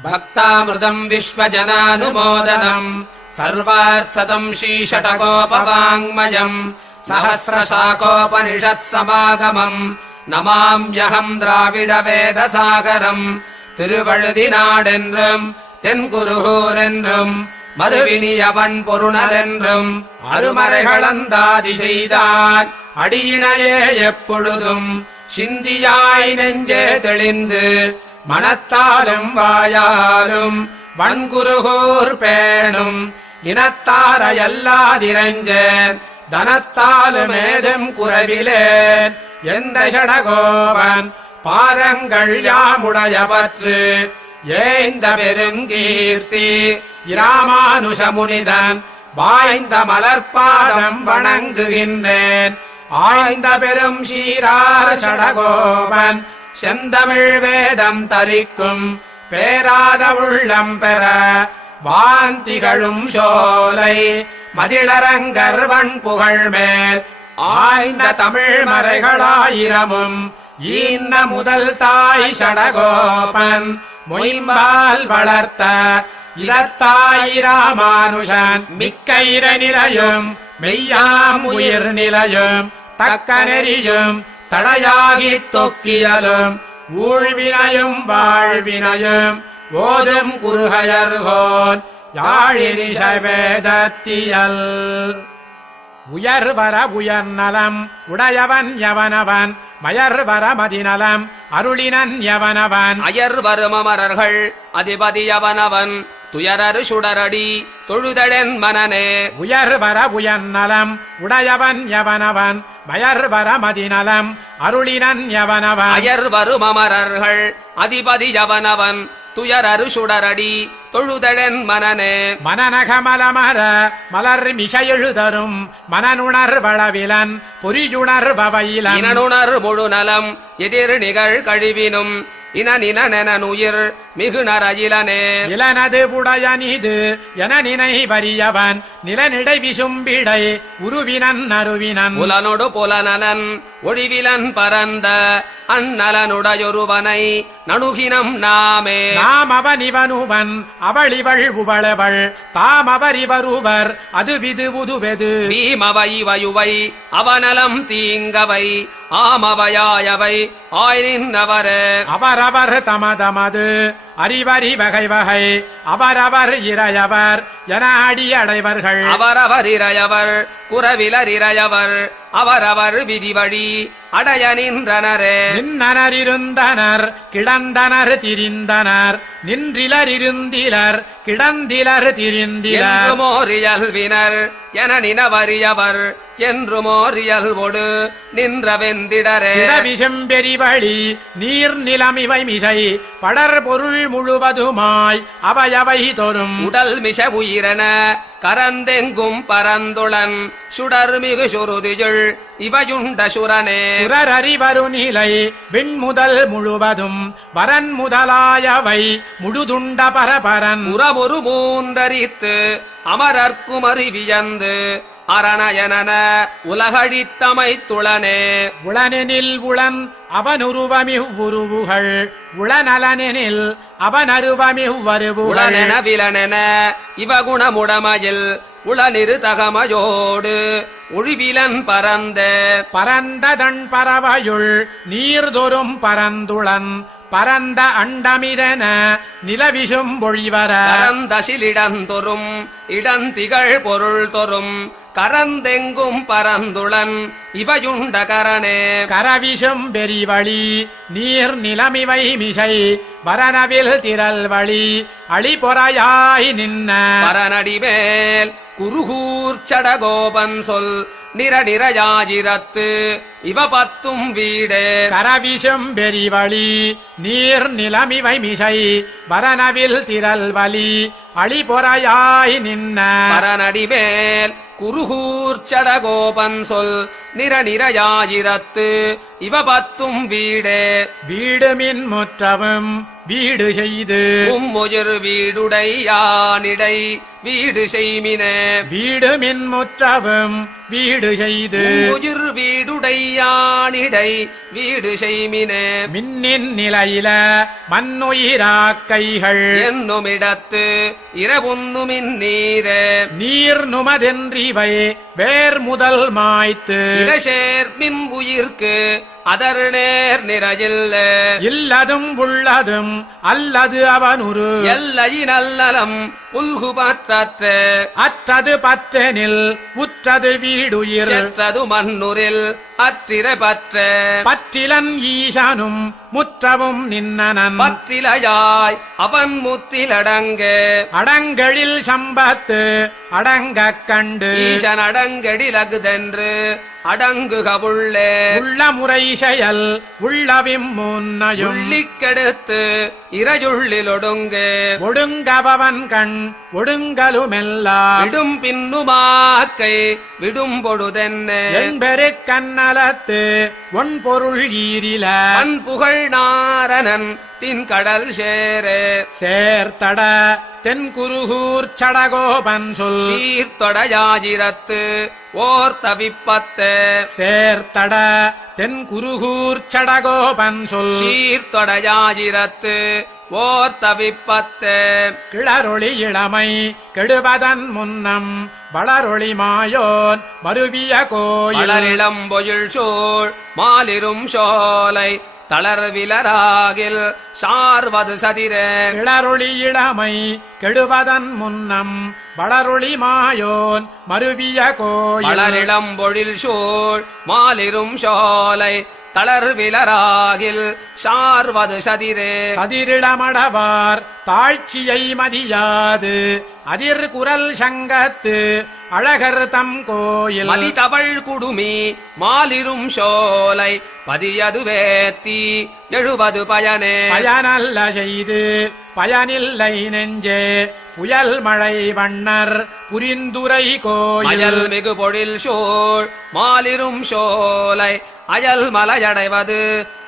भक्तामृतम् विश्वजनानुमोदनम् सर्वार्थदम् श्रीषटकोपवाङ्मयम् सहस्रशाकोपनिषत्समागमम् नमाम्यहम् द्राविडवेदसागरम् திருவழுதிநாடென்றும் தென்குருகூரென்றும் மறுவினியவன் பொருணரென்றும் அருமறைகளந்தாதி செய்தான் அடியினையே எப்பொழுதும் சிந்தியாய் நெஞ்சே தெளிந்து மனத்தாலும் வாயாலும் வன்குருகூர் பேணும் இனத்தாரையல்லாதிரஞ்சேன் தனத்தாலும் ஏதும் குறைவிலேன் எந்த ஷடகோபன் பாரங்கள் யாமுடையவற்று ஏந்த பெருங்கீர்த்தி இராமானுஷமுனிதன் வாய்ந்த மலர்பாதம் வணங்குகின்றேன் ஆய்ந்த பெரும் சீரார் ஷடகோபன் செந்தமிழ் வேதம் தரிக்கும் பேராத உள்ளம் பெற வாந்திகளும் சோலை மதிளரங்கர்வன் புகழ்மேல் ஆய்ந்த தமிழ் மறைகளாயிரமும் ஈந்த முதல் தாய் ஷடகோபன் மொயம்பால் வளர்த்த இதத்தாய் ராமானுஷன் மிக்க இர நிலையும் மெய்யாம் உயிர் நிலையும் தக்க நெறியும் தடையாகி தொக்கியலும் ஊழ்வினையும் வாழ்வினையும் ஓதும் குருகையர்கோன் யாழினிஷ வேதத்தியல் உயர்வர உயர்நலம் உடையவன் எவனவன் மயர்வர மதிநலம் அருளினன் எவனவன் அயர்வருமமரர்கள் அதிபதியவனவன் துயரரு சுடரடி தொழுதழன் மனனே உயர்வர உயர்நலம் உடையவன் எவனவன் மயர்வர மதிநலம் அருளினன் எவனவன் அயர்வருமமரர்கள் அதிபதியவனவன் துயரரு சுடரடி தொழுதழன் மனனே மனநகமலமர மலர் மிசையெழுதரும் மனனுணர் வளவிலன் பொறியுணர் பவையிலன் இனனுணர் முழுநலம் எதிர் நிகழ் கழிவினும் இனநினனுயிர் மிகுநரயிலனே இளனது புடையனிது என நினை வரியவன் நிலனிடை விசும்பிடை உருவினன் அருவினன் புலனொடு புலனலன் ஒழிவிலன் பரந்த அந்நலனுடையொருவனை நணுகினம் நாமே நாம் அவன் இவனுவன் அவளிவள் உவளவள் தாம் அவர் இவருவர் அது விது உதுவெது பீமவை வயுவை அவனலம் தீங்கவை ஆமவையாயவை ஆய்நின்றவரே அவரவர் தமதமது அறிவறி வகை வகை அவரவர் இறையவர் என அடியடைவர்கள் அவரவர் இறையவர் குறவிலர் இறையவர் அவரவர் விதிவழி அடைய நின்றனரே நின்னனர் இருந்தனர் கிடந்தனர் திரிந்தனர் நின்றிலர் இருந்திலர் கிடந்திலர் திரிந்திலர் என்றுமோரியல்வினர் என நினவறியவர் என்றுமோரியல்வோடு நின்றவெந்திடரே விசம்பெரிவழி நீர் நிலமிவை மிசை படர் பொருள் முழுவதுமாய் அவையவை தோறும் உடல் மிச உயிரென கரந்தெங்கும் பரந்துளன் சுடர்மிகு சுருதியுள் இவையுண்ட சுரனே சுரர் அறிவரு நிலை விண்முதல் முழுவதும் வரன் முதலாயவை முழுதுண்ட பரபரன் உறவொரு மூன்றரித்து அமரர்க்குமறி வியந்து அரணயனன உலகழித்தமைத்துளனே உளனெனில் உளன் அவனுருவமிவ்வுருவுகள் உளநலனெனில் அவனருவமிவ்வருவுகள் உளனென விலனென இவகுணமுடமையில் உளனிரு தகமையோடு ஒழிவிலன் பரந்த பரந்ததன் பறவையுள் நீர்தொரும் பரந்துளன் பரந்த அண்டமிதன நிலவிசும் பொழிவர பரந்தசிலிடந்தொரும் இடந்திகள் பொருள் தொரும் கரந்தெங்கும் பரந்துளன் இவையுண்ட கரணே கரவிசும் பெரிவழி நீர் நிலமிவை மிசை வரனவில் திரள் வழி அழிபொறையாய் நின்ன பரநடிமேல் குருகூர் சடகோபன் சொல் நிரநிரயாயிரத்து இவ பத்தும் வீடே கரவிசும் பெரிவழி நீர் நிலமிவை மிசை வரனவில் திரள் வழி அழிபொறையாய் நின்ன பரநடிமேல் குருகூர் சடகோபன் சொல் நிரநிரயாயிரத்து இவ பத்தும் வீடே வீடுமின் முற்றவும் வீடு செய்து உம்முயிர் வீடுடை யானிடை வீடு செய்மினே வீடு மின்முற்றவும் வீடு செய்து உயிர் வீடுடையானிடை வீடு செய்மினே மின்னின் நிலையில மண்ணுயிராக்கைகள் என்னுமிடத்து இரவுண்ணுமின் நீரே நீர் நுமதென்றிவை வேர் முதல் மாய்த்து இடசேர் மின் உயிர்க்கு அதர் நேர் நிறையில்ல இல்லதும் உள்ளதும் அல்லது அவனுரு எல்லையின் அல்லலம் புல்கு பற்றற்ற அற்றது பற்றெனில் உற்றது வீடுயிர் செற்றது மண்ணுரில் அற்றிர பற்ற பற்றிலன் ஈசனும் முற்றவும் நின்னனன் பற்றிலையாய் அவன் முத்திலடங்க அடங்கழில் சம்பத்து அடங்கக் கண்டு ஈசன் அடங்கடிலகுதென்று அடங்குக உள்ளே உள்ள முறை செயல் உள்ளவிம் முன்னையும் உள்ளிக்கெடுத்து இறையுள்ளில் ஒடுங்கு ஒடுங்கவன் கண் ஒடுங்கலுமெல்லாம் விடும் பின்னுமாக்கை விடும் பொழுதென்ன என்பெரு கண்ணலத்து ஒன் பொருள் ஈரில மண் புகழ் நாரணன் தின்கடல் சேரே சேர்த்தட தென்குருகூர் சடகோபன் சொல் சீர்த்தொடையாயிரத்து ஓர் தவிப்பத்த சேர்த்தட தென்குருகூர் சடகோபன் சொல் சீர்த்தொடையாயிரத்து ஓர் தவிப்பத்த கிளரொளி இளமை கெடுவதன் முன்னம் வளரொளி மாயோன் மருவிய கோயில் வளரிளம் பொயில் சோழ் மாலிரும் சோலை தளர்விலராகில் சார்வது சதிர கிளரொளி இளமை கெடுவதன் முன்னம் வளரொளி மாயோன் மருவிய கோயில் வளரிளம் பொழில் சோழ் மாலிரும் சோலை தளர்விலராகில் சார்வது சதிரே சதிரிளமடவார் தாழ்ச்சியை மதியாது அதிர் குரல் சங்கத்து அழகர் தம் கோயில் மதிதவள் குடுமி மாலிரும் சோலை பதியது வேத்தி எழுவது பயனே பயனல்ல செய்து பயனில்லை நெஞ்சே புயல் மழை வண்ணர் புரிந்துரை கோயில் அயல் மிகு பொழில் சோழ் மாலிரும் சோலை அயல் மலையடைவது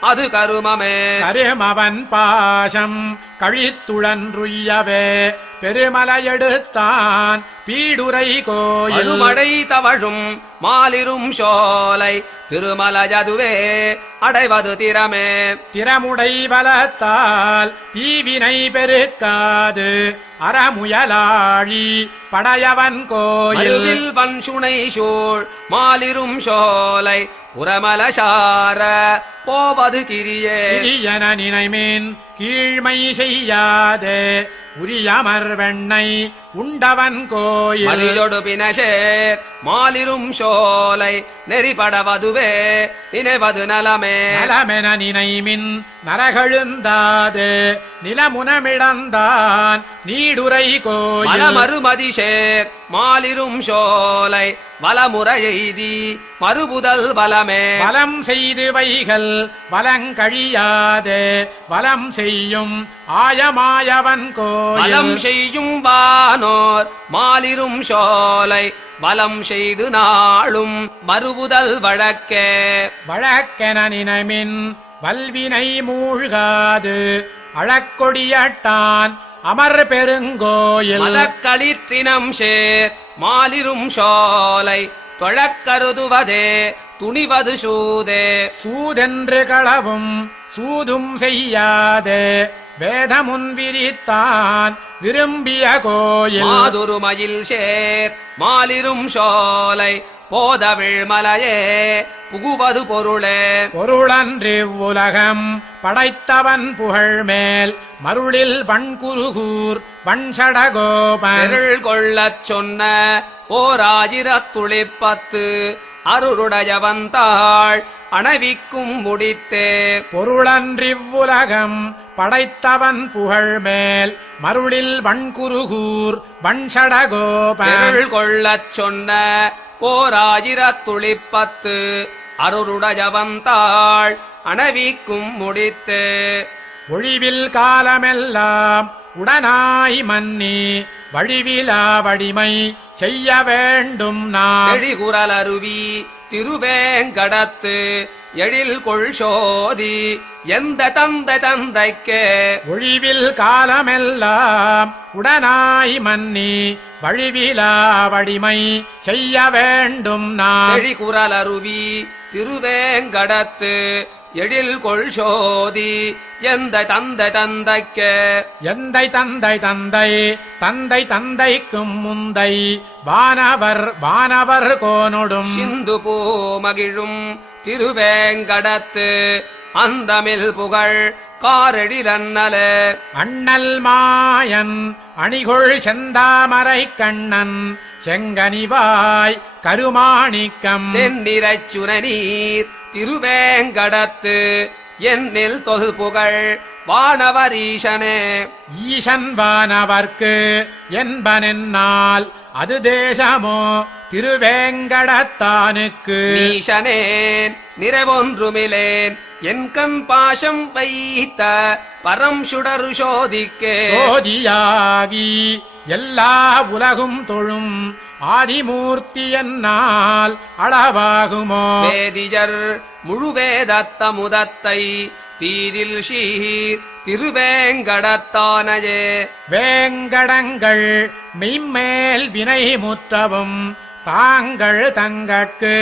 அது கருமமே கருமவன் பாசம் கழித்துழன்றுய்யவே பெருமலையெடுத்தான் பீடுரை கோயில் அருமடை தவழும் மாலிரும் சோலை திருமலையதுவே அடைவது திறமே திறமுடை பலத்தால் தீவினை பெருக்காது அறமுயலாழி படையவன் கோயில் மருவில் வன்சுனை சோழ் மாலிரும் சோலை புறமலசார போவது கிரியே கிரியன நினைமேன் கீழ்மை செய்யாதே உரியமர் வெண்ணை உண்டவன் கோயில் மலியொடு பினசேர் மாலிரும் சோலை நெறிபடவதுவே நினைவது நலமே நலமென நினைமின் நரகழுந்தாதே நிலமுனமிடந்தான் நீடுரை கோயில் மலமருமதிசேர் மாலிரும் சோலை வலமுறையெய்தி மறுபுதல் வலமே வலம் செய்து வைகள் வலங்கழியாதே வலம் செய்யும் ஆயமாயவன் கோயில் வலம் செய்யும் வானோர் மாலிரும் சோலை வலம் செய்து நாளும் மறுபுதல் வழக்கே வழக்கென நினைமின் வல்வினை மூழ்காது அழக்கொடியட்டான் அமர் பெருங்கோயில் மதக்களிற்றினம் சேர் மாலிரும் சோலை தொழக்கருதுவதே துணிவது சூதே சூதென்று களவும் சூதும் செய்யாதே வேதமுன் விரித்தான் விரும்பிய கோயில் மாதுருமயில் சேர் மாலிரும் சோலை போதவிழ் மலையே புகுவது பொருளே பொருளன்றி உலகம் படைத்தவன் புகழ் மேல் மருளில் வண்குருகூர் வண்சடகோபன் பெருள் கொள்ளச் சொன்ன ஓர் ஆயிரத்துளிப்பத்து அருளுடையவந்தாள் அணவிக்கும் முடித்தே பொருளன்றி உலகம் படைத்தவன் புகழ் மேல் மருளில் வண்குருகூர் வண்சடகோபன் பெருள் கொள்ளச் சொன்ன ஓர் ஆயிரத்துளிப்பத்து அருளுடையவந்தாள் அணவிக்கும் முடித்தே ஒழிவில் காலமெல்லாம் உடனாய் மன்னி வழிவிலா வடிமை செய்ய வேண்டும் நாம் எழிகுரல் அருவி திருவேங்கடத்து எழில் கொள் சோதி எந்த தந்தை தந்தைக்கே ஒழிவில் காலமெல்லாம் உடனாய் மன்னி வழிவிலா வடிமை செய்ய வேண்டும் நான் எழிகுரல் அருவி திருவேங்கடத்து எழில் கொள் சோதி எந்த தந்தை தந்தைக்கே எந்தை தந்தை தந்தை தந்தை தந்தைக்கும் முந்தை வானவர் வானவர் கோனொடும் சிந்து பூ மகிழும் திருவேங்கடத்து அந்தமில் புகழ் காரெழிலன்னல அண்ணல் மாயன் அணிகொள் செந்தாமரை கண்ணன் செங்கனிவாய் கருமாணிக்கம் தென்னிரைச் சுனநீர் திருவேங்கடத்து என்னில் தொல் புகழ் வானவரீசனே ஈசன் வானவர்க்கு என்பனென்னால் அது தேசமோ திருவேங்கடத்தானுக்கு நீசனேன் நிறைவொன்றுமிலேன் என் கண் பாசம் வைத்த பரம் சுடரு சோதிக்கே சோதியாகி எல்லா உலகும் தொழும் ஆதிமூர்த்தி என்னால் அளவாகுமோ வேதியர் முழுவேதத்த முதத்தை தீதில் ஷீர் திருவேங்கடத்தானையே வேங்கடங்கள் மெய்மேல் வினை முற்றவும் தாங்கள் தங்கட்கு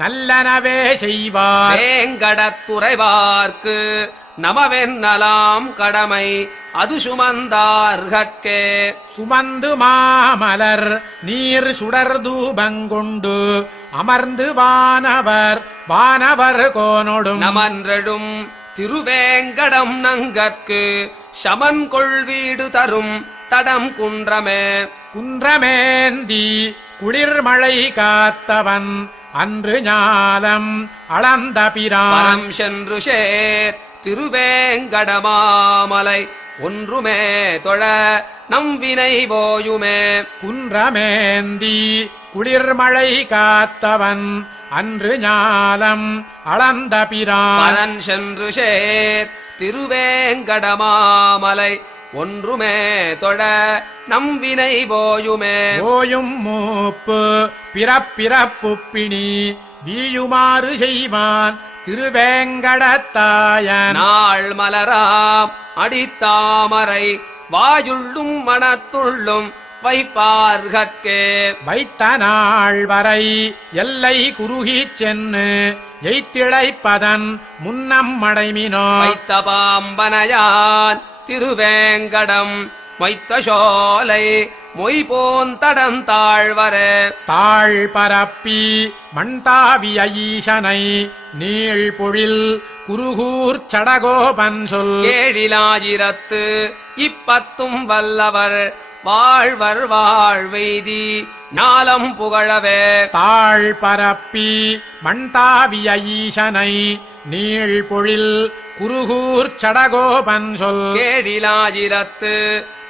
நல்லனவே செய்வார் வேங்கடத்துறைவார்க்கு நமவென்னலாம் கடமை அது சுமந்தார்கட்கே சுமந்து மாமலர் நீர் சுடர் தூபங்கொண்டு அமர்ந்து வானவர் வானவர் கோனொடும் நமன்றடும் திருவேங்கடம் நங்கற்கு சமன் கொள்வீடு தரும் தடம் குன்றமே குன்றமேந்தி குளிர்மழை காத்தவன் அன்று ஞாலம் அளந்த பிரான் பரம் சென்று சேர் திருவேங்கடமாமலை ஒன்றுமே தொழ நம் வினை போயுமே குன்றமேந்தி குளிர்மழை காத்தவன் அன்று ஞாலம் அளந்த பிரான் பரன் சென்று சேர் திருவேங்கடமாமலை ஒன்றுமே தொழ நம் வினை போயுமே ஓயும் மூப்பு பிறப்பிறப்புப்பிணி வீயுமாறு செய்வான் திருவேங்கடத்தாயன் நாள் மலராம் அடித்தாமரை வாயுள்ளும் மனத்துள்ளும் வைப்பார்கட்கே வைத்த நாள் வரை எல்லை குறுகிச் சென்னு எய்திழைப்பதன் முன்னம் மடைமினோ வைத்த பாம்பனையான் திருவேங்கடம் வைத்த சோலை மொய்போன் தடந்தாழ்வரே தாழ் பரப்பி மண்தாவிய ஈசனை நீள் பொழில் குருகூர் சடகோபன் சொல் கேழிலாயிரத்து இப்பத்தும் வல்லவர் வாழ்வர் வாழ்வெய்தி ஞாலம் புகழவே தாழ் பரப்பி மண்தாவிய ஈசனை நீள் பொழில் குருகூர் சடகோபன் சொல் கேழிலாயிரத்து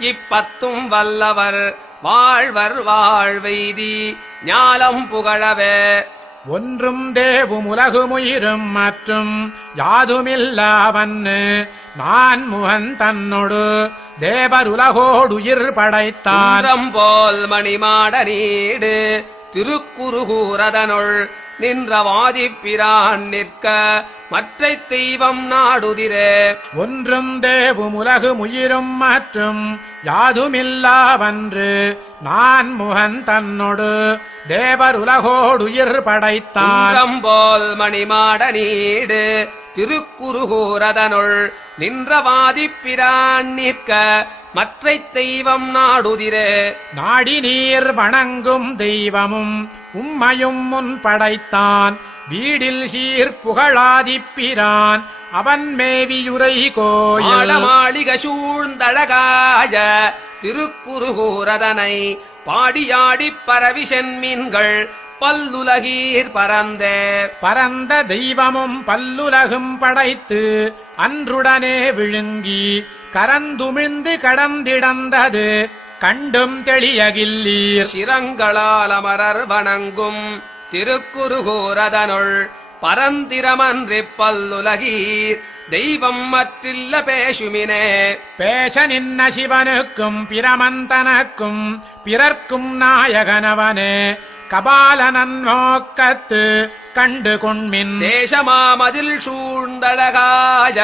இப்பத்தும் வல்லவர் வாழ்வர் வாழ்வெய்தி ஞாலம் புகழவே ஒன்றும் தேவும் உலகுமுயிரும் மற்றும் யாதுமில்லாவன்னு நான் முகன் தன்னொடு தேவருலகோடுயிர் படைத்தான் தாரம் போல் மணிமாட நீடு திருக்குறுகூரதனுள் நின்ற வாதிப்பிரான் நிற்க மற்றை தெய்வம் நாடுதிரே ஒன்றும் தேவும் உலகுமுயிரும் மற்றும் யாதுமில்லாவன்று நான் முகன் தன்னொடு தேவருலகோடுயிர் படைத்தான் தாரம் போல் மணிமாட நீடு திருக்குறுகூரதனுள் நின்ற வாதிப்பிரான் நிற்க மற்றை தெய்வம் நாடுதிரே நாடி நீர் வணங்கும் தெய்வமும் உம்மையும் முன் படைத்தான் வீடில் சீர் புகழாதிப்பிரான் அவன் மேவியுரை கோயில் மாளிக சூழ்ந்தழகாய திருக்குறுகூரதனை பாடியாடிப் பரவி சென்மீன்கள் பல்லுலகீர் பரந்தே பரந்த தெய்வமும் பல்லுலகும் படைத்து அன்றுடனே விழுங்கி கரந்துமிழ்ந்து கடந்திடந்தது கண்டும் தெளியகில்லீர் சிரங்களால் அமரர் வணங்கும் திருக்குறுகூரதனுள் பரந்திரமன்றிப் பல்லுலகீர் தெய்வம் மற்றில்ல பேசுமினே பேச நின்ன சிவனுக்கும் பிரமந்தனக்கும் பிறர்க்கும் நாயகனவனே கபாலனன் நோக்கத்து கண்டு கொண்மின் தேசமாமதில் சூழ்ந்தழகாய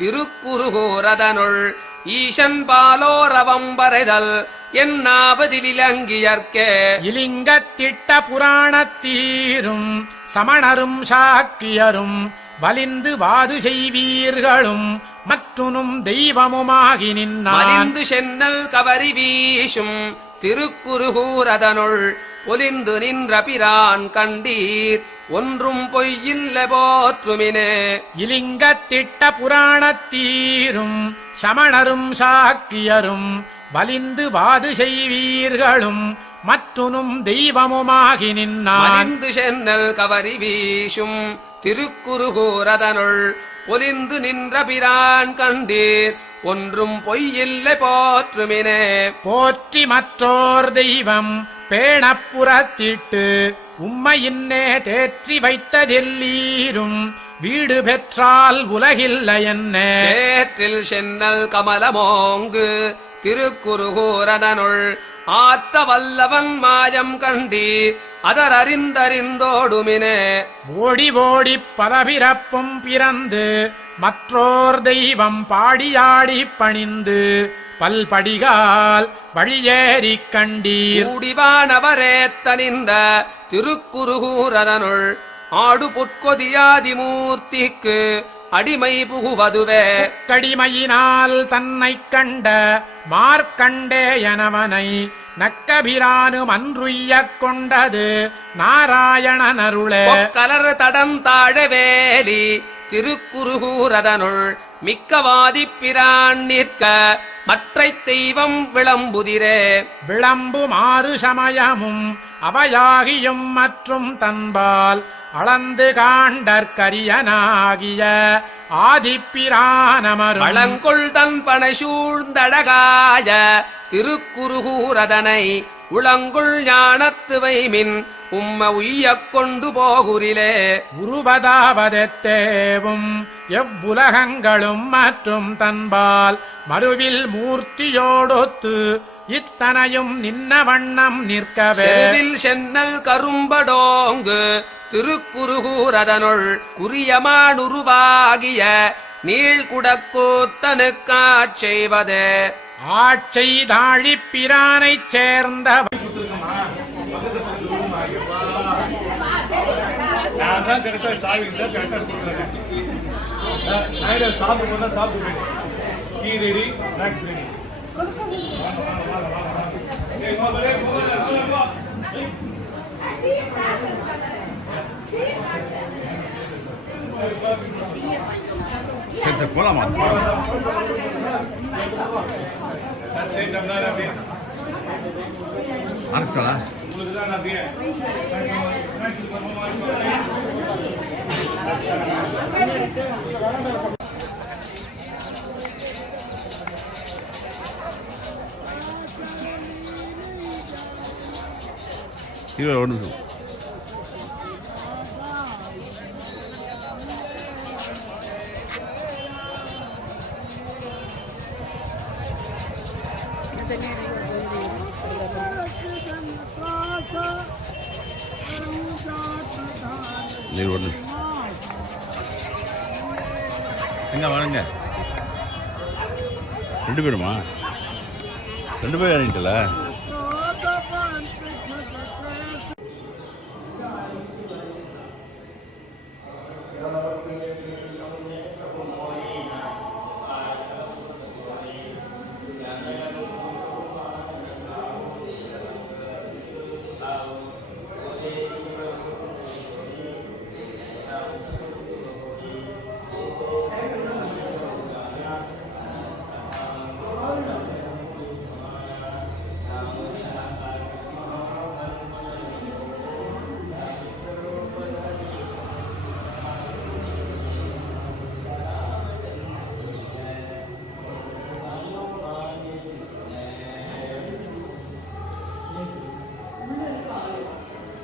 திருக்குறுகூரதனுள் ஈசன் பாலோரவம் வரைதல் என்னாவதிலிலங்கியற்கே இலிங்கத்திட்ட புராணத்தீரும் சமணரும் சாக்கியரும் வலிந்து வாது செய்வீர்களும் மற்றுனும் தெய்வமுமாகி நின்னான் மலிந்து சென்னல் கவரி வீசும் திருக்குறுகூரதனுள் பொலிந்து நின்ற பிரான் கண்டீர் ஒன்றும் பொய்யில்ல போற்றுமினே இலிங்கத்திட்ட புராணத்தீரும் சமணரும் சாக்கியரும் வலிந்து வாது செய்வீர்களும் மற்றுனும் தெய்வமுமாகி நின்னான் மலிந்து சென்னல் கவரி வீசும் திருக்குறுகூரதனுள் பொலிந்து நின்ற பிரான் கண்டீர் ஒன்றும் பொய்யில்லை போற்றுமினே போற்றி மற்றோர் தெய்வம் பேணப்புறத்திட்டு உம்மையின்னே தேற்றி வைத்ததெல்லீரும் வீடு பெற்றால் உலகில்லை என்ன சேற்றில் சென்னல் கமலமோங்கு திருக்குறுகூரதனுள் ஆற்ற வல்லவன் மாயம் கண்டீர் அதர் அறிந்தறிந்தோடுமினே ஓடி ஓடி பலபிறப்பும் பிறந்து மற்றோர் தெய்வம் பாடியாடி பணிந்து பல்படிகால் வழியேறிக் கண்டீர் கூடிவானவரேத்தனிந்த திருக்குறுகூரதனுள் ஆடு புட்கொதியாதிமூர்த்திக்கு அடிமை புகுவதுவே கடிமையினால் தன்னைக் கண்ட மார்க்கண்டேயனவனை நக்கபிரானு மன்றுய்யக் கொண்டது நாராயணன் அருளே கலர் தடந்தாழவேலி திருக்குறுகூரதனுள் மிக்கவாதி பிரான் நிற்க மற்றை தெய்வம் விளம்புதிரே விளம்பு மாறு சமயமும் அவையாகியும் மற்றும் தன்பால் அளந்து காண்டற்கரியனாகிய ஆதிப்பிரானமரும் வளங்கொள் தன் பனை சூழ்ந்தழகாய திருக்குறுகூரதனை உளங்குள் ஞானத்து வைமின் உம்ம உய்யக் கொண்டு போகுரிலே உருவதாவதெத்தேவும் எவ்வுலகங்களும் மற்றும் தன்பால் மறுவில் மூர்த்தியோடொத்து இத்தனையும் நின்ன வண்ணம் நிற்கவே செருவில் சென்னல் கரும்படோங்கு திருக்குறுகூரதனுள் குறியமானுருவாகிய நீழ்குடக்கூத்தனுக்காட் செய்வதே ஆட்செய்தாழிப் பிரானைச் சேர்ந்த நான் தான் கரெக்டா சாவி கரெக்டா கொடுக்குறேன் நைட் சாப்பிட்டு சாப்பிட்டு டீ ரெடி ஸ்நாக்ஸ் ரெடி போலாமா அனுப்பிச்சா உங்களுக்கு தான் அப்படியே ஒரு நிமிஷம் நீர் ஒன்று எங்க வாங்க 2 பேருமா 2 பேர் இறங்கிட்டல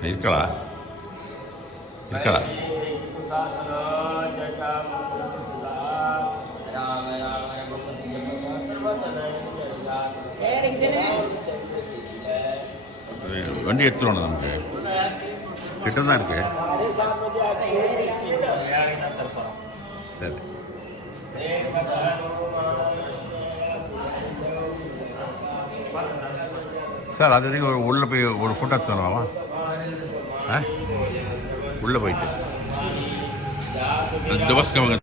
இருக்கலாம் இருக்கலாம் வண்டி எடுத்துருவோம் நமக்கு கிட்ட தான் இருக்கு. சரி சார், அது வரைக்கும் உள்ளே போய் ஒரு ஃபோட்டோ எடுத்துருவாமா? ஆ உள்ளே போயிட்டு இந்த பஸ்க்கு அவங்க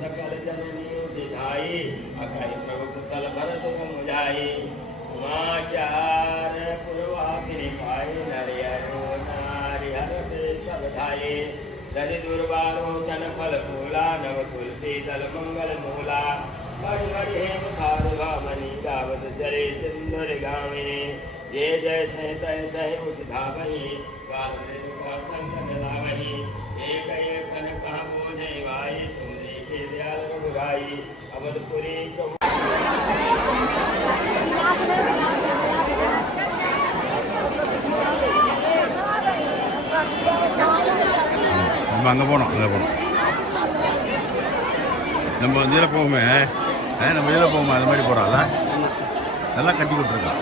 सकल जननी दिधाई अकाई प्रभु कुशल भरत मुझाई समाचार पूर्वासिनी पाई नरियरो नारिहर से सब धाये दधि दुर्वालोचन फल फूला नव तुलसी दल मंगल मूला बड़ी बड़ी हेम खारु भामनी गावत चले सिंदूर गामिनी जय जय सह तय सह उठ धावही वाले का संग मिलावही एक एक कन कहा बोझे भाई तुम देखे दयाल रघुराई अवधपुरी प्रभु நம்ம அங்கே போனோம் நம்ம இதில் போவோமே நம்ம இதில் போவோமே அது மாதிரி போகிறோம்ல நல்லா கட்டி விட்டுருக்கான்.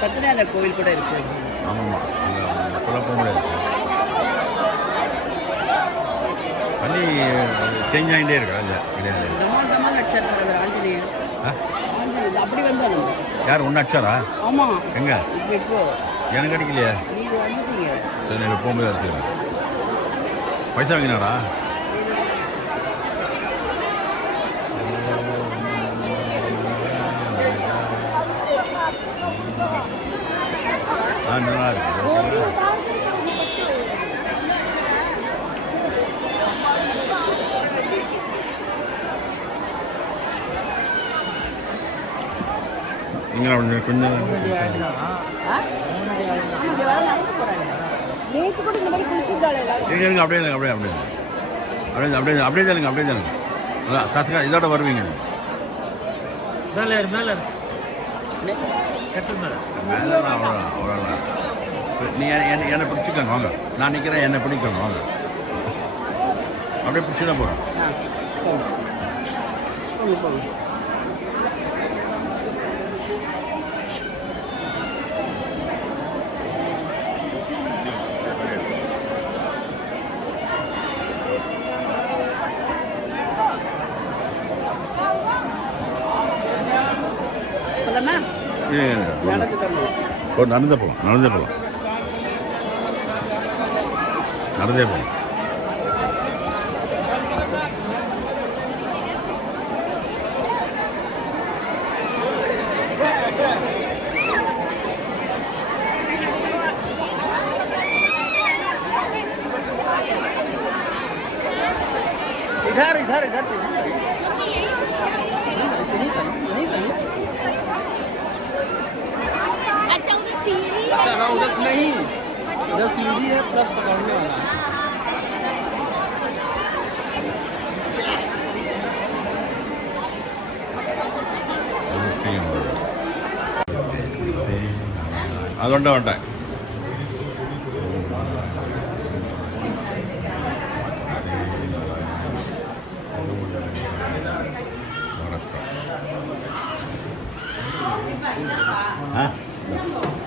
சத்யநாராயண கோவில் கூட இருக்கு. ஆமாம்மா அங்கே அப்போல்லாம் போக முடியாது. பண்ணி சேஞ்ச் ஆகிட்டே இருக்கா இல்லை கிடையாது. அப்படி வந்தாங்க யார் ஒன்று அடிச்சாரா? ஆமாம். எங்க இப்போ எனக்கு அடிக்கலையே. நீங்கள் வந்துட்டீங்க. சரி எனக்கு போகும்போது அடிச்சு பைசா வாங்கினாரா? நல்லா இருக்கு. நீங்கள் கொஞ்சம் அப்படியே அப்படியே அப்படியே அப்படியே அப்படியே அப்படியே தானுங்க அப்படியே தானுங்க அதான் சத்துக்கா இதோட வருவீங்க. மேலே மேலே அவ்வளோ நீ என்னை பிடிச்சிக்கோங்க வாங்க. நான் நிற்கிறேன், என்னை பிடிக்கணும் வாங்க. அப்படியே பிடிச்சி தான் போகிறோம். நடந்து போகலாம். நடந்தே போகணும். इधर इधर इधर से यहीं से अच्छा उधर सीढ़ी है। अच्छा हाँ उधर नहीं, उधर सीढ़ी है प्लस पकड़ने वाला है। അതുകൊണ്ട് വേണ്ട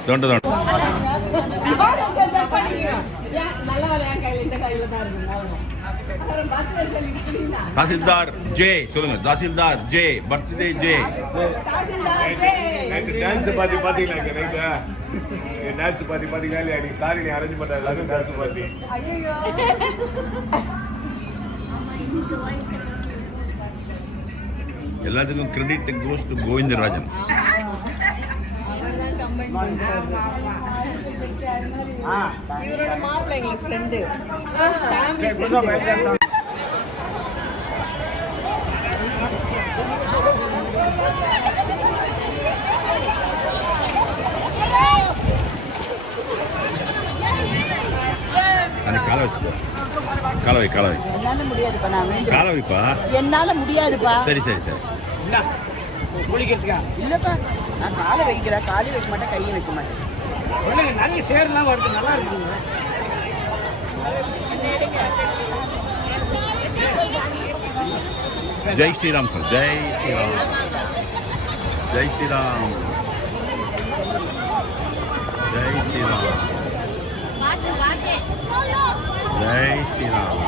തോണ്ട് തോണ്ട് தாசில்தார் ஜே சொல்லுங்க. Tahsildar J birthday J. Dance பாத்தீங்களா இங்க ரைட்டா? டான்ஸ் பாத்தீங்களா இல்லையா? நீ சாரி நீ அரேஞ்ச் பண்ணாத டான்ஸ் பாத்தி. எல்லாத்துக்கும் கிரெடிட் கோஸ் டு கோவிந்தராஜன். இவரோட மாப்பிள்ளை எங்களுக்கு ஃப்ரெண்டு. காலை வச்சு காலை வை என்னால முடியாதுப்பா, நான் வேண்டாம். காலை வைப்பா. என்னால முடியாதுப்பா. சரி சரி சரி. குளிக்கிறதுக்கா? இல்லப்பா, நான் காலை வைக்கிறேன். காலையும் வைக்க மாட்டேன், கையும் வைக்க மாட்டேன். நிறைய சேர்லாம் வருது, நல்லா இருக்குங்க. ஜெய் ஸ்ரீராம் சார். ஜெய் ஸ்ரீராம். ஜெய் ஸ்ரீராம். ஜெய் ஸ்ரீராம். बात बात है बोलो ஜெய் ஸ்ரீராம்.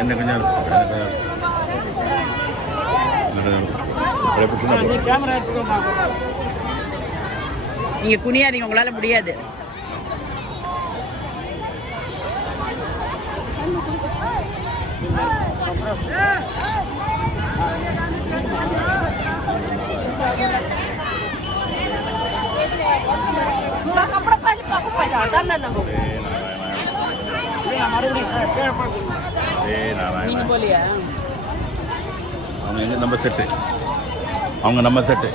என்ன கொஞ்சம் கேமரா எடுத்துக்கோமா. நீங்க குனியாதீங்க, உங்களால முடியாது. कपड़ा पहले पाको पहले डालना ना हो। நீங்க போலியா? அவங்க எங்க நம்ம செட்டு, அவங்க நம்ம செட்டு.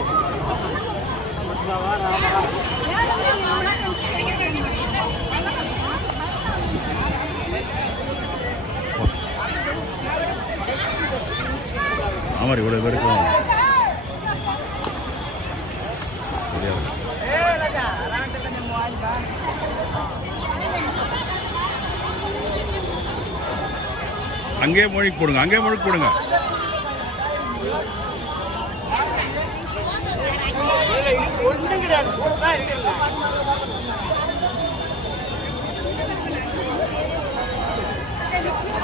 ஆமாம் இவ்வளோ பேருக்கும் அங்கேயே மொழிக்கு போடுங்க, அங்கேயே மொழிக்கு போடுங்க. ஒன்றும் கிடையாது.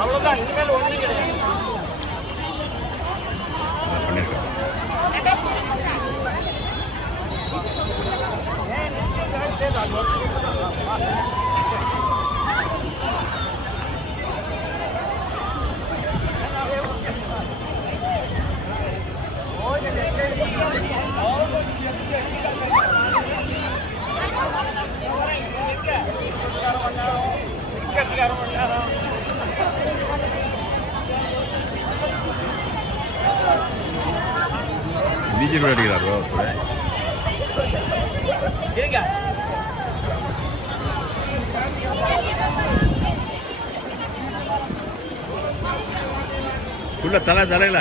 அவ்வளோதான், இனிமேல் ஒன்றும் கிடையாது. பண்ணியிருக்கேன். டிஜில் அடிக்கிறாரோ உள்ள தலையில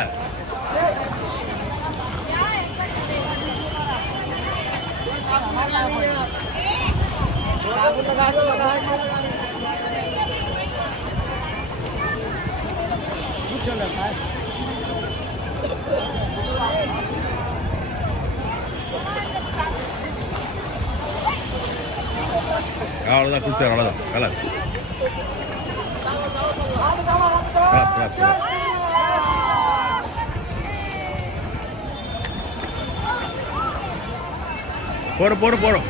அவ்வளோதான் குடிச்சார், அவ்வளோதான் கலர். போடும் போடும் போடும்.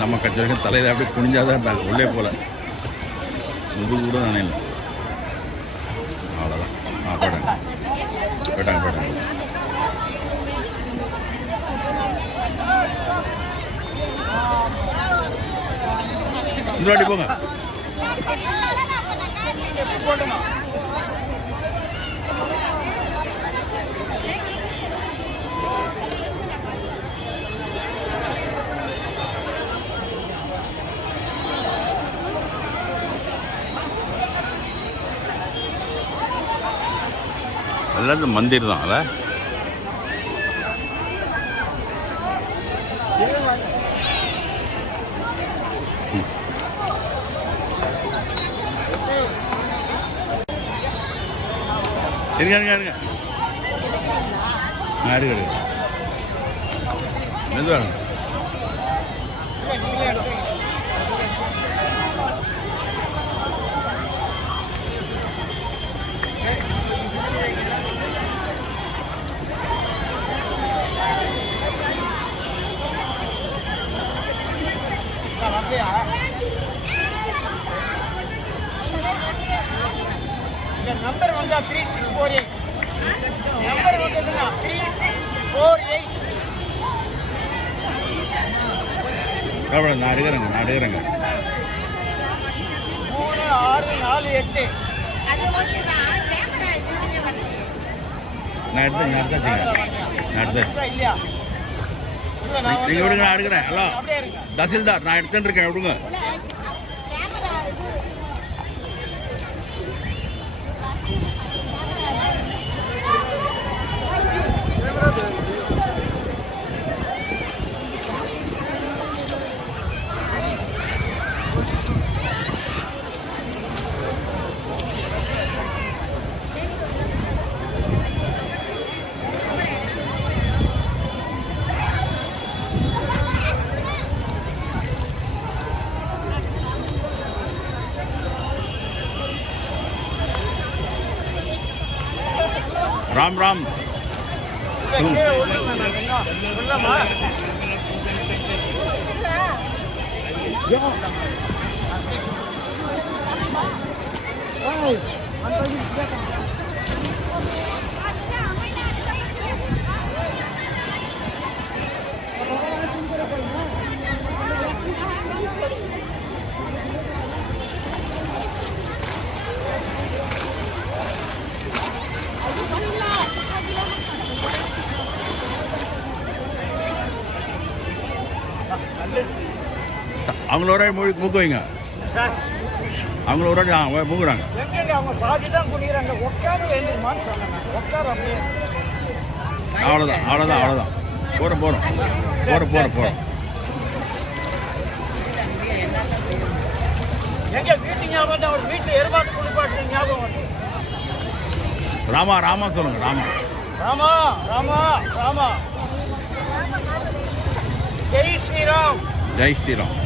நம்ம கட்சி வரைக்கும் தலையில் அப்படியே குனிஞ்சாதான் இருந்தாங்க, உள்ளே போல முது கூட நினைல. அவ்வளோதான். போயிட்டாங்க போயிட்டாங்க போயிட்டாங்க. இந்த வாட்டி போங்க. எல்லாம் இந்த மந்திர் தான். அதை இருங்க இருங்க இருங்க. இருங்க இருங்க. மெதுவாங்க. நம்பர் வந்து 3648 நம்பர் வந்து 3648. நான் எடுக்கிறேங்க 3648. நான் எடுத்தேன். இல்லையா? நீங்கள் விடுங்க, நான் எடுக்கிறேன். ஹலோ தசில்தார், நான் எடுத்துட்டு இருக்கேன், விடுங்க. ராம் ராம். அவங்களோட மூக்கு வைங்க. அவங்களோட மூக்குறாங்க. அவங்க பாதி தான் குடிக்கிறாங்க. உட்கார வேண்டியமான்னு சொன்னாங்க. உட்கார அப்படியே. அவ்வளோதான் அவ்வளோதான் அவ்வளோதான். போகிறோம் போகிறோம் போகிறோம் போகிறோம் போகிறோம். எங்க வீட்டு ஞாபகம் அவர் வீட்டு எருமாட்டு குளிப்பாட்டு ஞாபகம் வந்து. ராமா ராமா சொல்லுங்க. ராமா ராமா ராமா ராமா. ஜெய் ஸ்ரீராம். ஜெய் ஸ்ரீராம்.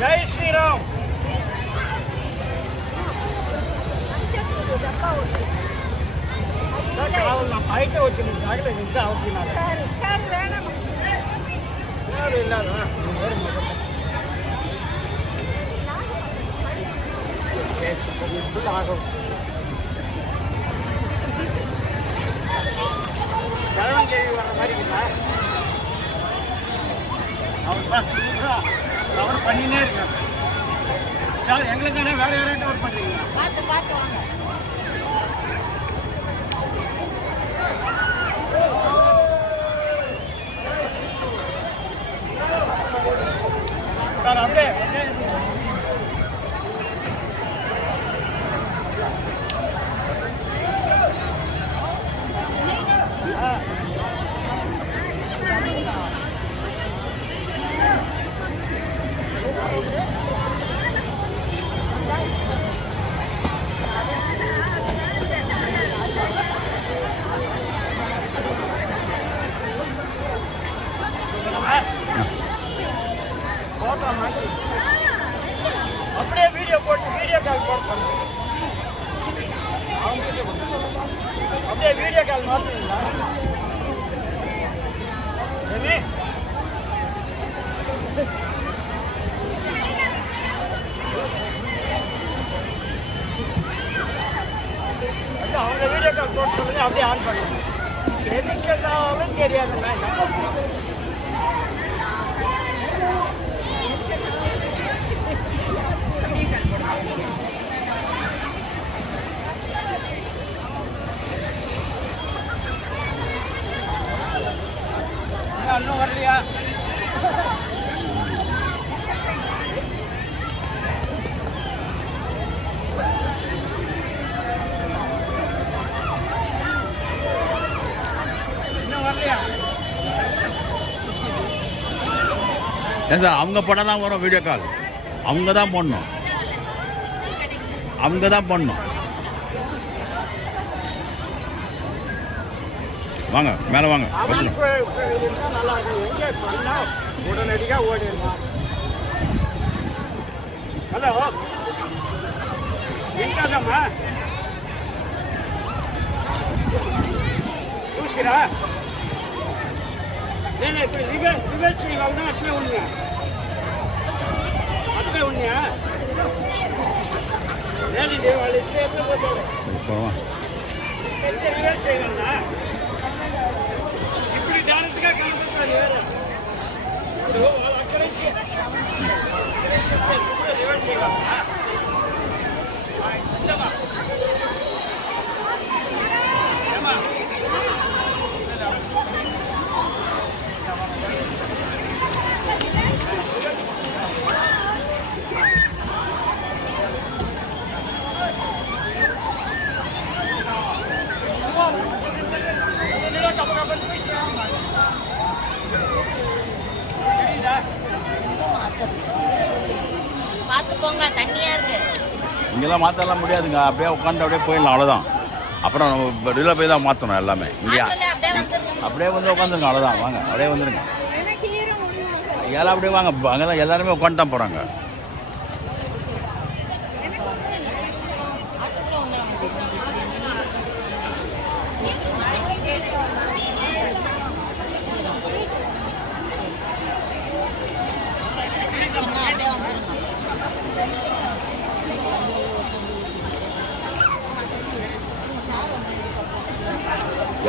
ஜெய் ஸ்ரீராம். காவல் நான் பைட்ட வச்சுருக்காங்க. இந்த அவசியம் இல்லாத ஆகும். சரவணங்கேவி வர மாதிரி இருக்குதா? அவர் தான் சூப்பரா கவர் பண்ணினே இருக்காங்க. சார் எங்களுக்கான வேற யாராவது கவர் பண்றீங்களா? பார்த்து பார்த்து வாங்க. சார் அப்படியே எது கேட்டாலும் தெரியாதுங்க. இன்னும் வரலையா? இன்னும் வரலையா? ஏன் சார் அவங்க போட்டால் தான் வரும் வீடியோ கால். அவங்க தான் போடணும். அவங்க தான் போடணும். வாங்க மேலே வாங்க. அவன் இருந்தால் நல்லா இருக்கும். எங்கே சொன்னால் உடனடியாக ஓடிடலாம். ஹலோ, எங்கம்மா చూసిరా? నేను ఇప్పుడు రివర్స్ చేయగలనా? అట్లే ఉన్నా లేదు వాళ్ళు ఇద్దరు ఎప్పుడు పోతారు? రివర్స్ చేయగలనా? ఇప్పుడు డైరెక్ట్గా కనపడుతుంది. ఇప్పుడు వాళ్ళు అక్కడ రివర్స్ చేయగలనా? ఏమా பார்த்து போங்க, தண்ணியா இருக்கு. இங்கெல்லாம் மாற்றலாம் முடியாதுங்க. அப்படியே உட்காந்து அப்படியே போயிடலாம், அவ்வளோதான். அப்புறம் நம்ம இதில் போய் தான் மாற்றணும் எல்லாமே. இங்கேயா அப்படியே வந்து உட்காந்துருங்க, அவ்வளோதான். வாங்க அப்படியே வந்துடுங்க. எல்லாம் அப்படியே வாங்க. அங்கே தான் எல்லாருமே உட்காந்து தான் போகிறாங்க.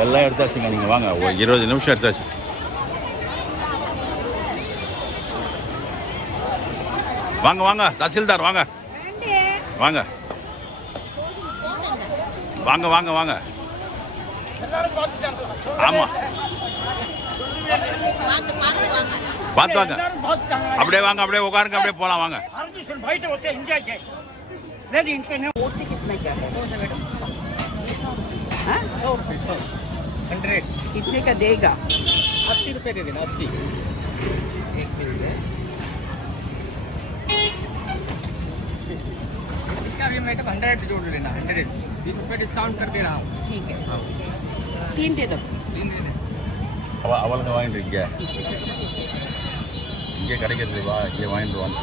எல்லாம் எடுத்தாச்சுங்க. நீங்கள் வாங்க, ஒரு 20 நிமிஷம் எடுத்தாச்சு. வாங்க வாங்க தஹசீல்தார் வாங்க வாங்க வாங்க வாங்க வாங்க. ஆமாம் பார்த்து வாங்க. அப்படியே வாங்க, அப்படியே உட்காருங்க, அப்படியே போகலாம். வாங்க. బయట వస్తే ఎంజాయ్ చేయి. లేదు ఇంట్లోనే मोटी कितना क्या है? 100 कितने का देगा? 80 रुपये दे देना. 80 एक पीस है. इसका भी मैं 100 जोड़ लेना. 100 20 रुपये डिस्काउंट कर दे रहा हूँ. ठीक है, 3 दे दो. 3 दे दे. அவளுங்க வாங்கிட்டு இருக்கீங்க. இங்கே கிடைக்கிறது வா, இங்கே வாங்கிட்டு வாங்க.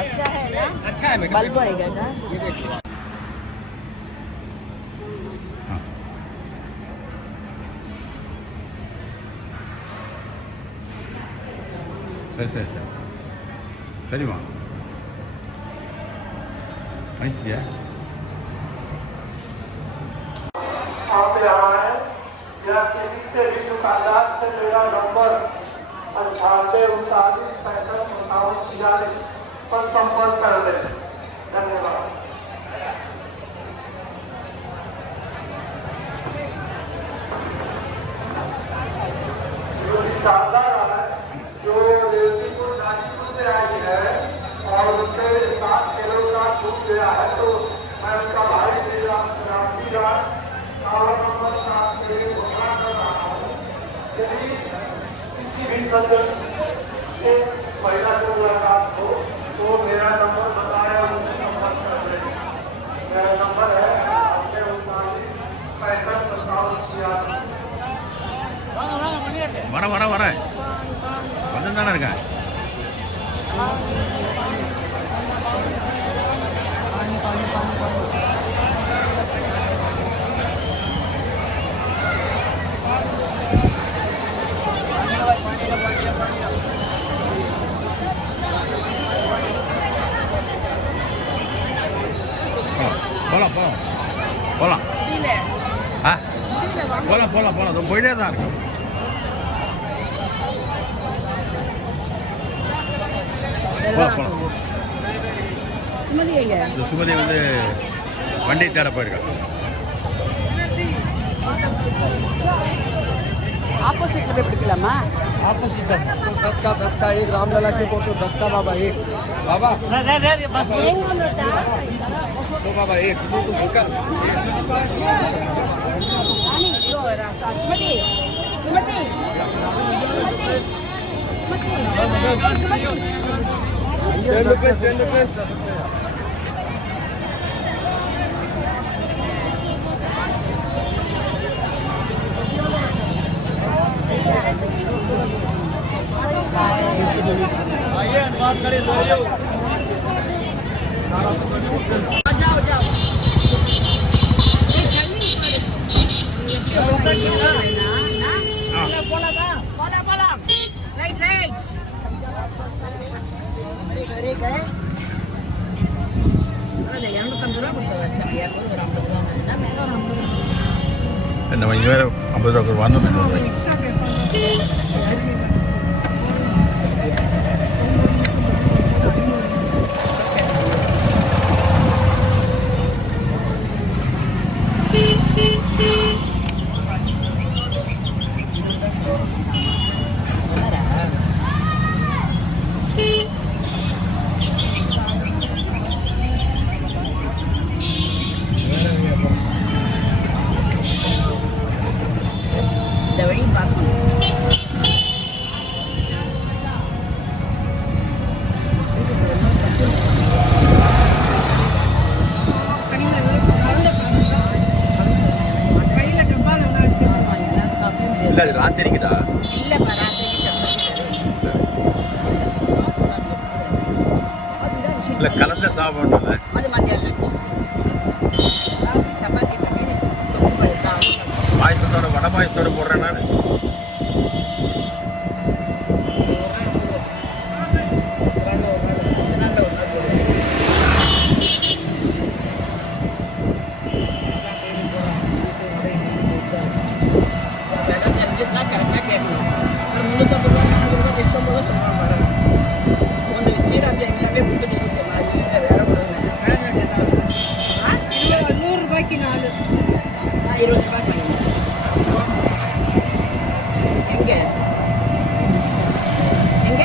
अच्छा है ना? अच्छा है मैडम. बल्ब आएगा ना? ये देख लो. சரி சரி சரி சரிம்மா வாங்கிச்சியா? आप यहाँ हैं या किसी से भी दुकानदार से मेरा नंबर 9839655746 पर संपर्क कर लें. धन्यवाद. जो शारदा है जो रेलपुर गाजीपुर से आई है और उनके 7 किलो का छूट गया है, तो मैं उनका भाई श्री राम नंबर का से घोषणा कर रहा हूँ. यदि किसी भी सदस्य से महिला से मुलाकात हो तो मेरा नंबर बताया उनसे संपर्क कर लें. मेरा नंबर है 9839655746. வரேன் வந்து தானே இருக்கேன். போகலாம் போகலாம் போகலாம் ஆ போகலாம் போகலாம் போகலாம் அது போயிட்டே தான் இருக்கு. போகலாம் போகலாம். இந்த சுமதி வந்து வண்டி தேட போயிருக்கா. ஆப்போசிட்ல போய் பிடிக்கலாமா? ऑपोजिट है तो 10 का एक रामलला के फोटो 10 का बाबा एक बाबा तो बाबा एक तो भूखा ₹10 आइए बात करें जाओ जाओ நம்ம இங்கே வேறு 50 ரூபா வந்தோம். இந்த வழி பார்க்கணும். இல்லை அது ராத்திரிக்குதா? இல்ல பராத்திரி இல்லை கலந்த சாப்பாடுல அது மத்தியானம் லஞ்ச் சப்பாத்தி பண்ணி பாயசத்தோட வடை பாயசத்தோட போடுறேன் நான். கரெக்டாக கேட்கணும். 350 ரூபா 40 ரூபா எக்ஸ்ட்ரா போல சொல்லுவாங்க. உங்களுக்கு ஸ்ரீராம் எல்லாமே கொடுத்துட்டு இருக்கோம். அது இல்லை வேற ஒரு 100 ரூபாய்க்கு 4 நான் 20 ரூபாய் பண்ணிடுறேன். எங்க எங்க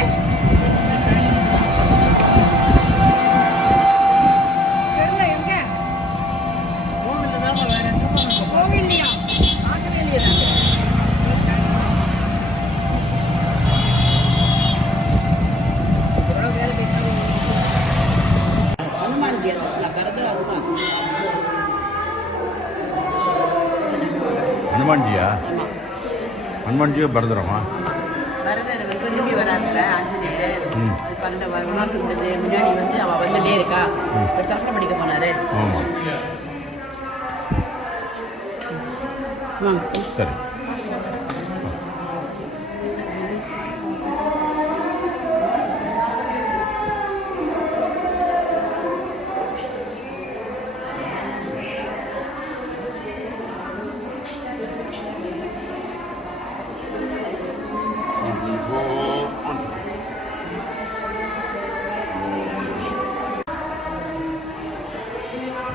கோவில்லையா பார்க்கவே இல்லையா? ஹனுமான் ஜி நான் பிறந்த அதுதான். ஹனுமான்ஜியா? ஹனுமான்ஜியோ பரதரமா? பரதர் வந்து திரும்பி வராதுல ஆஞ்சநேயர். அது 12 வருஷம் முடிஞ்சு முன்னாடி வந்து அவன் வந்துட்டே இருக்கா. ஒரு தர்க்கம் படிக்க போனாரு. ஆமாம் சரி.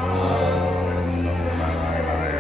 ஓம் நமோ நாராயணாய.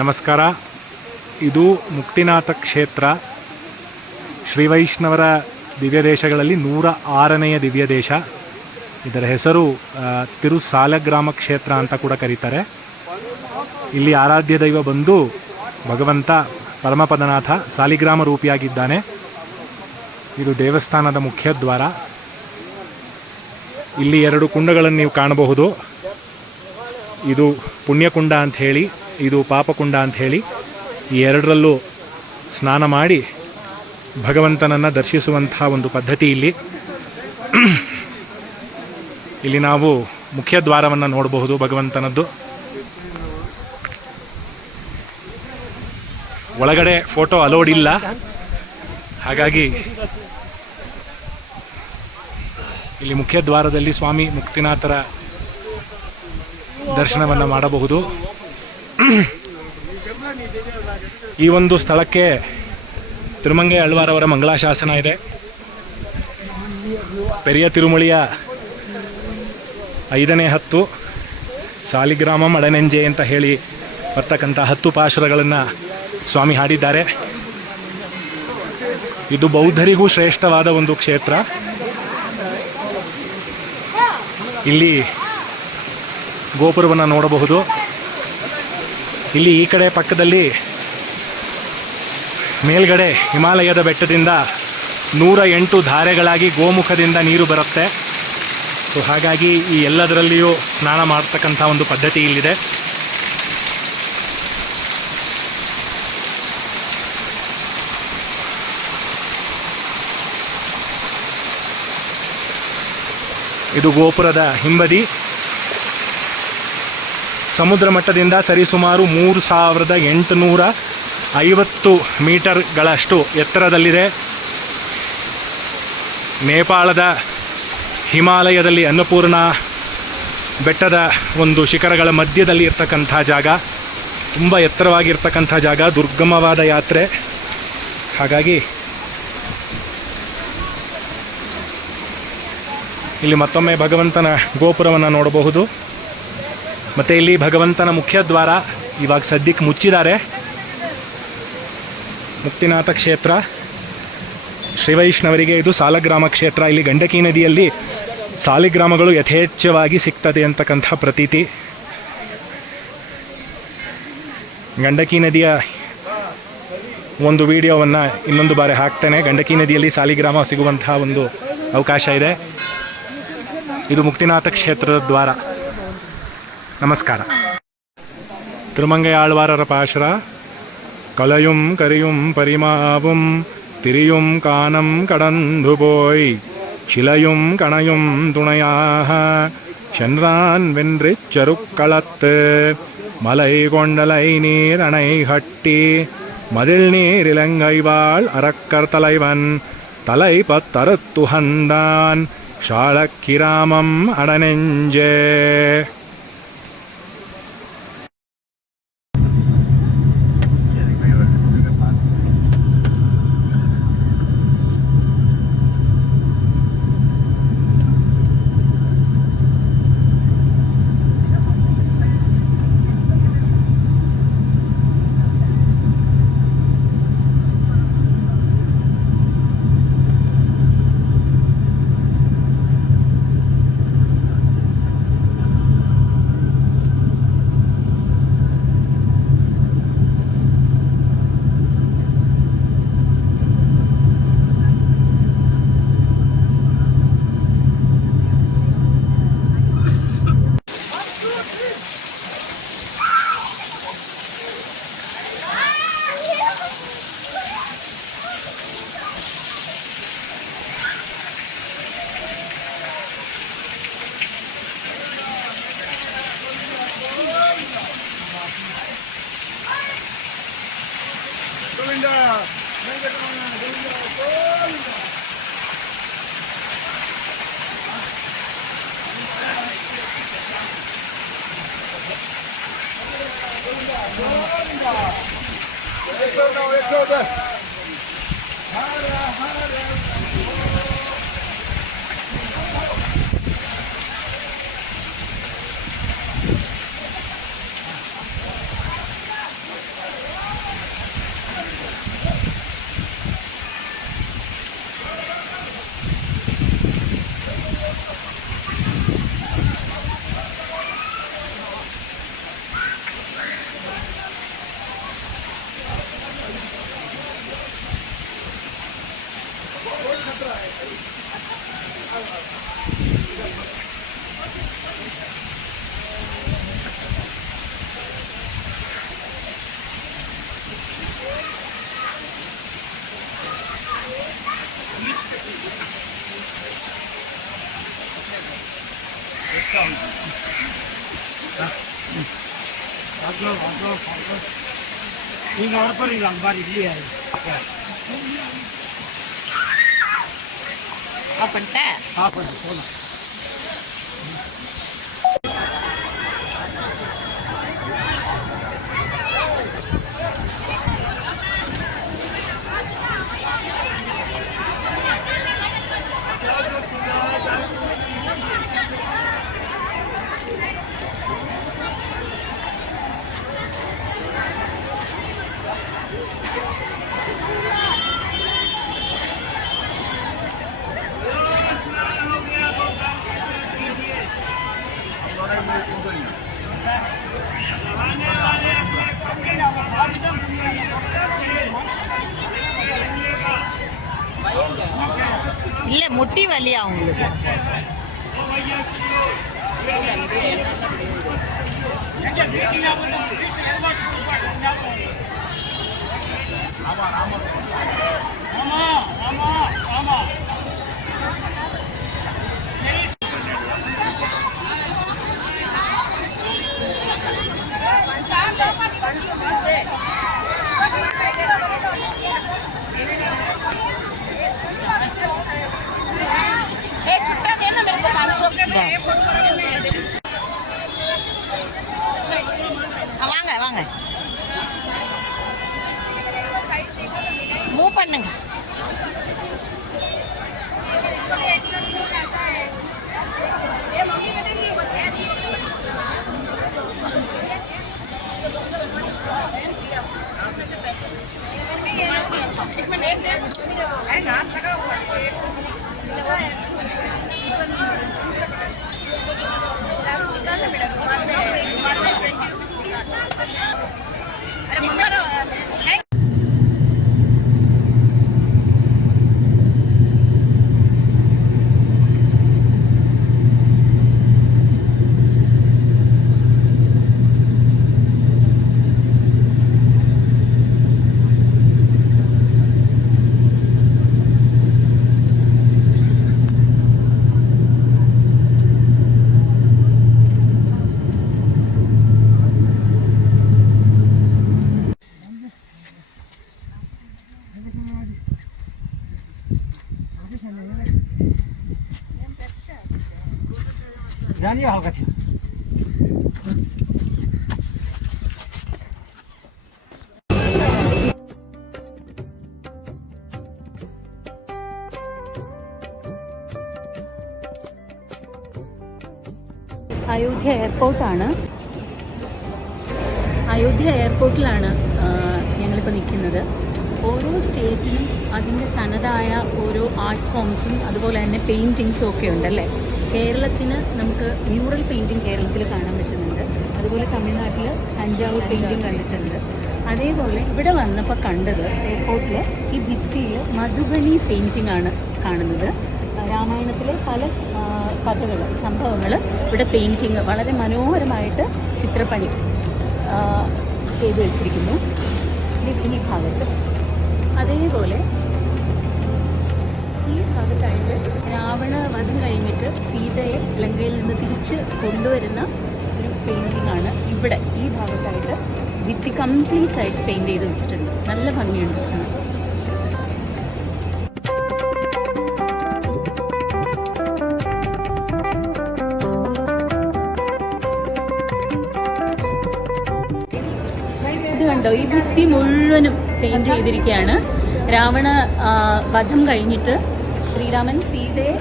ನಮಸ್ಕಾರ. ಇದು ಮುಕ್ತಿನಾಥ ಕ್ಷೇತ್ರ, ಶ್ರೀ ವೈಷ್ಣವರ ದಿವ್ಯದೇಶಗಳಲ್ಲಿ 106ನೆಯ ದಿವ್ಯದೇಶ. ಇದರ ಹೆಸರು ತಿರು ಸಾಲಗ್ರಾಮ ಕ್ಷೇತ್ರ ಅಂತ ಕೂಡ ಕರೀತಾರೆ. ಇಲ್ಲಿ ಆರಾಧ್ಯ ದೈವ ಬಂದು ಭಗವಂತ ಪರಮಪದನಾಥ ಸಾಲಿಗ್ರಾಮ ರೂಪಿಯಾಗಿದ್ದಾನೆ. ಇದು ದೇವಸ್ಥಾನದ ಮುಖ್ಯ ದ್ವಾರ. ಇಲ್ಲಿ 2 ಕುಂಡಗಳನ್ನು ನೀವು ಕಾಣಬಹುದು. ಇದು ಪುಣ್ಯಕುಂಡ ಅಂತ ಹೇಳಿ, ಇದು ಪಾಪಕುಂಡ ಅಂತ ಹೇಳಿ. ಈ ಎರಡರಲ್ಲೂ ಸ್ನಾನ ಮಾಡಿ ಭಗವಂತನನ್ನು ದರ್ಶಿಸುವಂಥ ಒಂದು ಪದ್ಧತಿ ಇಲ್ಲಿ. ಇಲ್ಲಿ ನಾವು ಮುಖ್ಯ ದ್ವಾರವನ್ನು ನೋಡಬಹುದು ಭಗವಂತನದ್ದು. ಒಳಗಡೆ ಫೋಟೋ ಅಲೋಡ್ ಇಲ್ಲ, ಹಾಗಾಗಿ ಇಲ್ಲಿ ಮುಖ್ಯ ದ್ವಾರದಲ್ಲಿ ಸ್ವಾಮಿ ಮುಕ್ತಿನಾಥರ ದರ್ಶನವನ್ನು ಮಾಡಬಹುದು. ಈ ಒಂದು ಸ್ಥಳಕ್ಕೆ ತಿರುಮಂಗೈ ಆಳ್ವಾರವರ ಮಂಗಳಾಶಾಸನ ಇದೆ. ಪೆರಿಯ ತಿರುಮಳಿಯ 5ನೇ ಹತ್ತು ಸಾಲಿಗ್ರಾಮ ಮಡನೆಂಜೆ ಅಂತ ಹೇಳಿ ಬರ್ತಕ್ಕಂಥ 10 ಪಾಶುರಗಳನ್ನು ಸ್ವಾಮಿ ಹಾಡಿದ್ದಾರೆ. ಇದು ಬೌದ್ಧರಿಗೂ ಶ್ರೇಷ್ಠವಾದ ಒಂದು ಕ್ಷೇತ್ರ. ಇಲ್ಲಿ ಗೋಪುರವನ್ನು ನೋಡಬಹುದು. ಇಲ್ಲಿ ಈ ಕಡೆ ಪಕ್ಕದಲ್ಲಿ ಮೇಲ್ಗಡೆ ಹಿಮಾಲಯದ ಬೆಟ್ಟದಿಂದ 108 ಧಾರೆಗಳಾಗಿ ಗೋಮುಖದಿಂದ ನೀರು ಬರುತ್ತೆ. ಸೊ ಹಾಗಾಗಿ ಈ ಎಲ್ಲದರಲ್ಲಿಯೂ ಸ್ನಾನ ಮಾಡ್ತಕ್ಕಂಥ ಒಂದು ಪದ್ಧತಿ ಇಲ್ಲಿದೆ. ಇದು ಗೋಪುರದ ಹಿಂಬದಿ. ಸಮುದ್ರ ಮಟ್ಟದಿಂದ ಸರಿಸುಮಾರು 3850 ಮೀಟರ್ಗಳಷ್ಟು ಎತ್ತರದಲ್ಲಿದೆ. ನೇಪಾಳದ ಹಿಮಾಲಯದಲ್ಲಿ ಅನ್ನಪೂರ್ಣ ಬೆಟ್ಟದ ಒಂದು ಶಿಖರಗಳ ಮಧ್ಯದಲ್ಲಿ ಇರ್ತಕ್ಕಂಥ ಜಾಗ, ತುಂಬ ಎತ್ತರವಾಗಿರ್ತಕ್ಕಂಥ ಜಾಗ, ದುರ್ಗಮವಾದ ಯಾತ್ರೆ. ಹಾಗಾಗಿ ಇಲ್ಲಿ ಮತ್ತೊಮ್ಮೆ ಭಗವಂತನ ಗೋಪುರವನ್ನು ನೋಡಬಹುದು. ಮತ್ತು ಇಲ್ಲಿ ಭಗವಂತನ ಮುಖ್ಯ ದ್ವಾರ ಇವಾಗ ಸದ್ಯಕ್ಕೆ ಮುಚ್ಚಿದ್ದಾರೆ. ಮುಕ್ತಿನಾಥ ಕ್ಷೇತ್ರ ಶ್ರೀವೈಷ್ಣವರಿಗೆ ಇದು ಸಾಲಗ್ರಾಮ ಕ್ಷೇತ್ರ. ಇಲ್ಲಿ ಗಂಡಕಿ ನದಿಯಲ್ಲಿ ಸಾಲಿಗ್ರಾಮಗಳು ಯಥೇಚ್ಛವಾಗಿ ಸಿಗ್ತದೆ ಅಂತಕ್ಕಂಥ ಪ್ರತೀತಿ. ಗಂಡಕಿ ನದಿಯ ಒಂದು ವಿಡಿಯೋವನ್ನು ಇನ್ನೊಂದು ಬಾರಿ ಹಾಕ್ತೇನೆ. ಗಂಡಕಿ ನದಿಯಲ್ಲಿ ಸಾಲಿಗ್ರಾಮ ಸಿಗುವಂತಹ ಒಂದು ಅವಕಾಶ ಇದೆ. ಇದು ಮುಕ್ತಿನಾಥ ಕ್ಷೇತ್ರದ ದ್ವಾರ. ನಮಸ್ಕಾರ. ತಿರುಮಂಗೈ ಆಳ್ವಾರರ ಪಾಶುರ. ಕಲಯುಂ ಕರಿಯುಂ ಪರಿಮಾವುಂ ತಿರಿಯುಂ ಕಾನಂ ಕಡಂದು போய் சிலையும் கணையும் துணையாக சென்றான் வென்றிச்சருக்களத்து மலை கொண்டலை நீர் அணை கட்டி மதில் நீர் இலங்கைவாள் அரக்கர் தலைவன் தலை பத்தறுத்துகந்தான் ஷாளக்கிராமம் அடனெஞ்சே. நீங்கள் வர போறீங்களா அந்த மாதிரி இல்லையா பண்ணிட்டேன் சாப்பிடுங்க போகலாம் இல்ல முட்டி வலியா உங்களுக்கு வாங்க வாங்க மூவ் பண்ணுங்க जानिए हल्का थियो അയോധ്യ എയർപോർട്ടാണ്. അയോധ്യ എയർപോർട്ടിലാണ് ഞങ്ങളിപ്പോൾ നിൽക്കുന്നത്. ഓരോ സ്റ്റേറ്റിനും അതിൻ്റെ തനതായ ഓരോ ആർട്ട് ഫോംസും അതുപോലെ തന്നെ പെയിൻറ്റിങ്സും ഒക്കെ ഉണ്ടല്ലേ. കേരളത്തിന് നമുക്ക് മ്യൂറൽ പെയിൻറ്റിങ് കേരളത്തിൽ കാണാൻ പറ്റുന്നുണ്ട്. അതുപോലെ തമിഴ്നാട്ടിൽ തഞ്ചാവൂർ പെയിൻറ്റിങ് കണ്ടിട്ടുണ്ട്. അതേപോലെ ഇവിടെ വന്നപ്പോൾ കണ്ടത് എയർപോർട്ടിൽ ഈ ഭിത്തിയിൽ മധുബനി പെയിൻറ്റിംഗ് ആണ് കാണുന്നത്. രാമായണത്തിലെ പല കഥകൾ സംഭവങ്ങൾ ഇവിടെ പെയിൻറ്റിങ് വളരെ മനോഹരമായിട്ട് ചിത്രപ്പണി ചെയ്തു വെച്ചിരിക്കുന്നു ഈ ഭാഗത്ത്. അതേപോലെ ഈ ഭാഗത്തായിട്ട് രാവണ വധം കഴിഞ്ഞിട്ട് സീതയെ ലങ്കയിൽ നിന്ന് തിരിച്ച് കൊണ്ടുവരുന്ന ഒരു പെയിൻറ്റിംഗ് ആണ് ഇവിടെ ഈ ഭാഗത്തായിട്ട് ഭിത്തി കംപ്ലീറ്റ് ആയിട്ട് പെയിൻറ്റ് ചെയ്ത് വെച്ചിട്ടുണ്ട്. നല്ല ഭംഗിയുണ്ട്. കണ്ടോ, ഈ ഭിത്തി മുഴുവനും പെയിന്റ് ചെയ്തിരിക്കുകയാണ്. രാവണ വധം കഴിഞ്ഞിട്ട് ശ്രീരാമൻ സീതയെ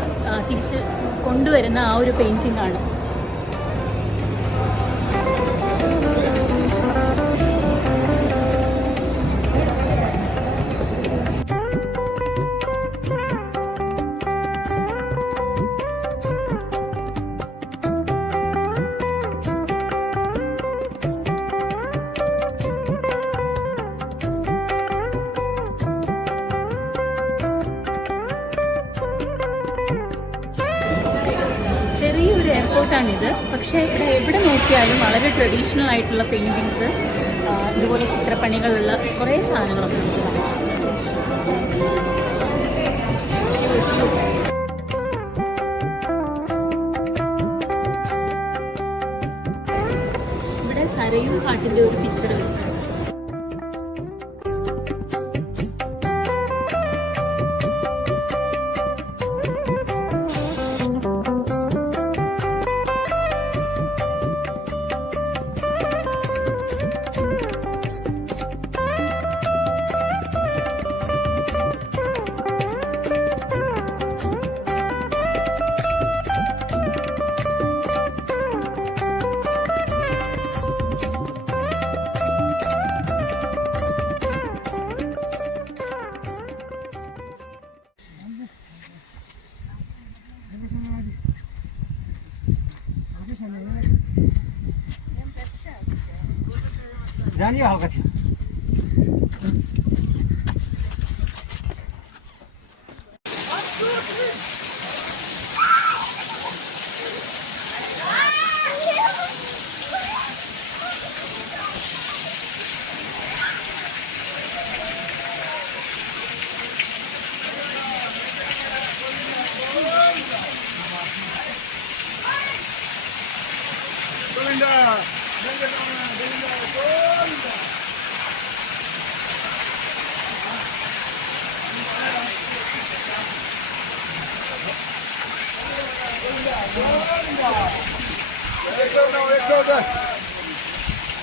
തിരിച്ച് കൊണ്ടുവരുന്ന ആ ഒരു പെയിന്റിംഗ് ആണ്. ചെറിയൊരു എയർപോർട്ടാണിത്. പക്ഷേ ഇവിടെ എവിടെ നോക്കിയാലും വളരെ ട്രഡീഷണൽ ആയിട്ടുള്ള പെയിൻറ്റിങ്സ്, ഇതുപോലെ ചിത്രപ്പണികളുള്ള കുറേ സാധനങ്ങളൊക്കെ നമുക്ക് കാണാം. ഇവിടെ താമരയും കാട്ടിന്റെ ഒരു പിക്ചർ വെച്ചിട്ടുണ്ട്. जानिए हल्का थियो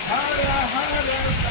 Hara Hara